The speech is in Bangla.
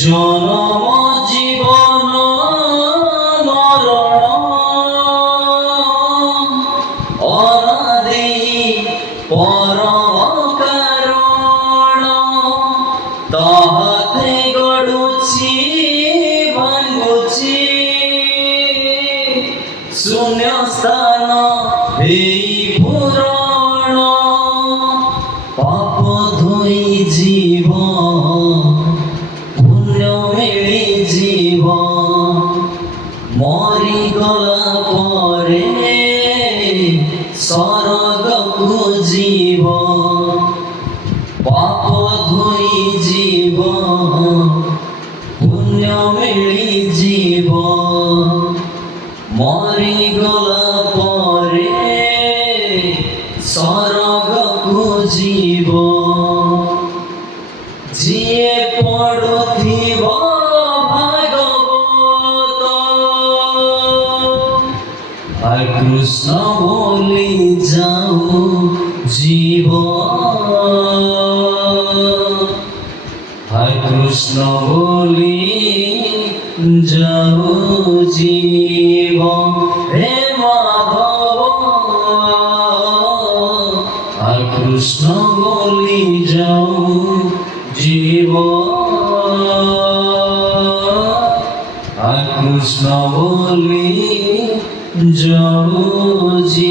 জনম জীবন মরণ অনাদি পরম কারণ তাহাতে গড়ুছি ভাঙ্গুছি শূন্য স্থান এই পুরাণ পাপ ধুই জীব পুণ্য মিলি জীব মরি গলা পরে স্বর্গকু জীব পাপ ধুই জীব পুণ্য মিলি জীব মরি গলা পরে স্বর্গকু জীব যিয়ে পড়ুথিব ভাগবত আর কৃষ্ণ বলি যাও জীব আর কৃষ্ণ বলি যাও জীব হে মাধব আর কৃষ্ণ বলি যাও জীব আর কৃষ্ণ বলি যাও জীব।